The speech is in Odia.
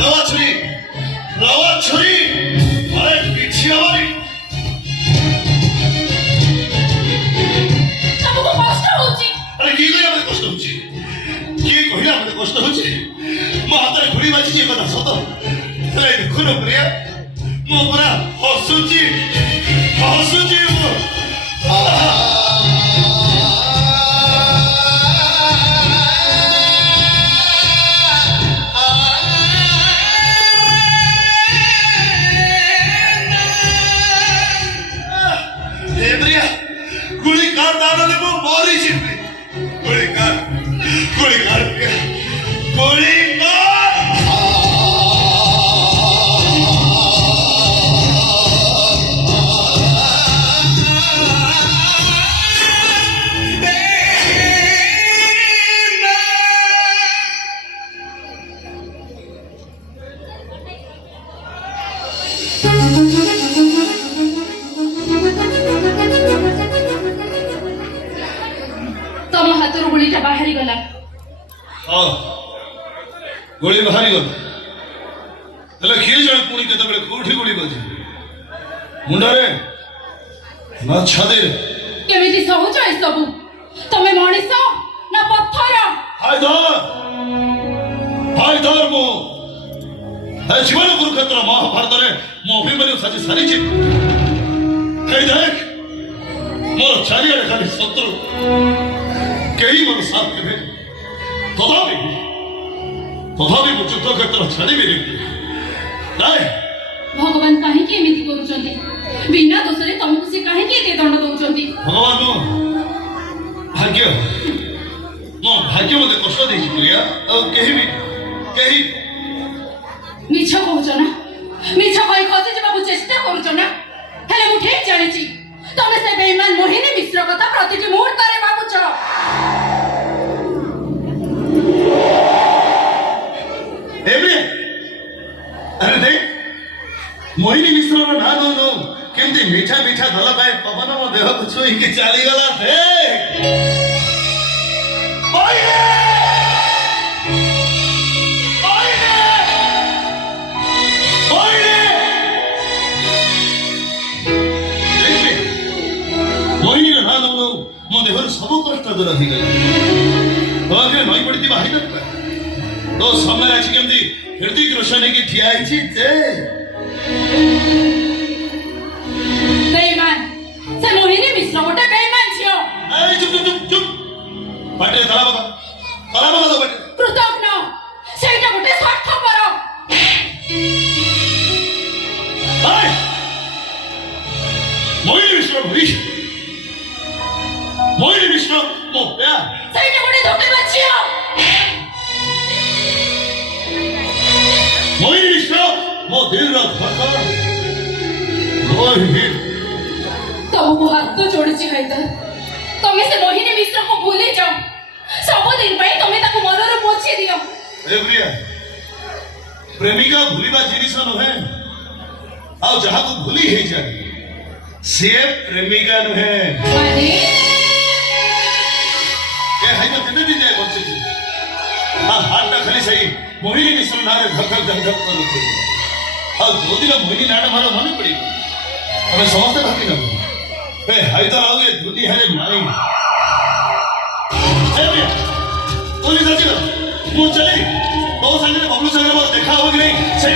라와 ছুরি আরে পিছিয়ে আমারই ତମକୁ କଷ୍ଟ ହଉଛି। আরে কি কইলা মতে কষ্ট হচ্ছে কি কইলা মতে কষ্ট হচ্ছে ମୋ ହାତରେ ଘୁଡ଼ି ବାଜିଛି ଏ କଥା ସତ ହେଲେ ଦେଖୁନ ପ୍ରିୟା ମୁଁ ପୁରା ହସୁଛି ମୁଁ ତମ ହାତରୁ ଗୁଳିଟା ବାହାରି ଗଲା। ହଁ ଗୁଳି ବାହାରି ଗଲା ହେଲେ କିଏ ଜଣେ ପୁଣି କେତେବେଳେ କୋଉଠି ଗୁଳି ବାଜେ ମୁଣ୍ଡରେ ନା ଛାତିରେ କେମିତି ସହୁଛ ଏସବୁ? ତମେ ମଣିଷ ନା ପଥର? ହାଇଦର ମୁଁ ଜୀବନ କୁରୁକ୍ଷେତ୍ର ମହାଭାରତରେ ମୋ ଅଭିମନ୍ୟୁ ସାଜି ସାରିଛି। ହେଇ ଦେଖ ମୋର ଚାରିଆଡ଼େ ଖାଲି ଶତ୍ରୁ କେହି ମୋର ସାଥ ଦେବେ ତଥାପି ମୁଁ ଯୁଦ୍ଧ କ୍ଷେତ୍ର ଛାଡ଼ିବିନି। ନାଇଁ ଭଗବାନ କାହିଁକି ଏମିତି କରୁଛନ୍ତି? ବିନା ଦୋଷରେ ତମକୁ ସେ କାହିଁକି ଏତେ ଦଣ୍ଡ ଦଉଛନ୍ତି? ଭଗବାନ ମୋ ଭାଗ୍ୟ ମତେ କଷ୍ଟ ଦେଇଛି ପ୍ରିୟା ଆଉ କେହି ମିଛ କହୁଛ ନା? ମିଛ କହି ଖସି ଯିବାକୁ ଚେଷ୍ଟା କରୁଛ ନା? ହେଲେ ମୁଁ ଠିକ ଜାଣିଛି ତମେ ସେ ବେଇମାନ ମୋହିନୀ ମିଶ୍ର କଥା ପ୍ରତିଟି ମୁହୂର୍ତ୍ତରେ ଭାବୁଛ। ମୋହିନୀ ମିଶ୍ରର ନାଁ ନଉ କେମିତି ମିଠା ମିଠା ଭଲ ପାଏ ପବନ ମୋ ଦେହକୁ ଛୁଇଁକି ଚାଲିଗଲା। ମୋହିନୀର ନାଁ ନଉ ମୋ ଦେହରୁ ସବୁ କଷ୍ଟ ଦୂର ହେଇଗଲା। ତୋ ଆଗରେ ନଈ ପଡ଼ିଥିବା ହାଇଦର ତୋ ସାମ୍ନାରେ ଆଜି କେମିତି ହୃଦୟ ରୋଷା ନେଇକି ଠିଆ ହେଇଛି। ବେଇମାନ ସେ ମୋହିନୀ ମିଶ୍ର ଗୋଟେ ବେଇମାନ ଝିଅ। ଚୁପ ପାଟିରେ ତାଲା ପକା ତ ପାଟିରେ। କୃତଜ୍ଞ ସେଇଟା ଗୋଟେ ସ୍ୱାର୍ଥପର। ମୋହିନୀ ମିଶ୍ର ମୋ ପ୍ୟାର ସେଇଟା ଗୋଟେ ଧୋକେବାଜ ଝିଅ। ମୋହିନୀ ମିଶ୍ର ମୋ ଦିଲର ଧଡ଼କନ। ତମକୁ ହାତ ଯୋଡୁଛି ହାଇଦର, ତମେ ସେ ମୋହିନୀ ମିଶ୍ରକୁ ଭୁଲି ଯାଅ। ସବୁଦିନ ପାଇଁ ତମେ ତାକୁ ମନରୁ ପୋଛି ଦିଅ। ପ୍ରେମିକା ଭୁଲିବା ଜିନିଷ ନୁହେଁ ଆଉ ଯାହାକୁ ଭୁଲି ହେଇଯାଏ ସିଏ ପ୍ରେମିକା ନୁହେଁ। ହାଇଦର କେତେ ଦିନ ଯାଏ ବଞ୍ଚିଛି ହାତଟା ଖାଲି ସେଇ ମୋହିନୀ ମିଶ୍ର ନାଁରେ ଧକ କରୁଛି। ଆଉ ଯୋଉଦିନ ମୋହିନୀ ନାଁଟା ମୋର ମନେ ପଡ଼ିବ ଆମେ ସମସ୍ତେ ଭାବି ନେବୁ ହାଇଦର ଆଉ ଏ ଦୁନିଆରେ ନାହିଁ। ମୁଁ ଚାଲି ତୋ ସାଙ୍ଗରେ ବବଲୁ ସାଙ୍ଗରେ ମୋର ଦେଖା ହବ କି ନାହିଁ ସେଇ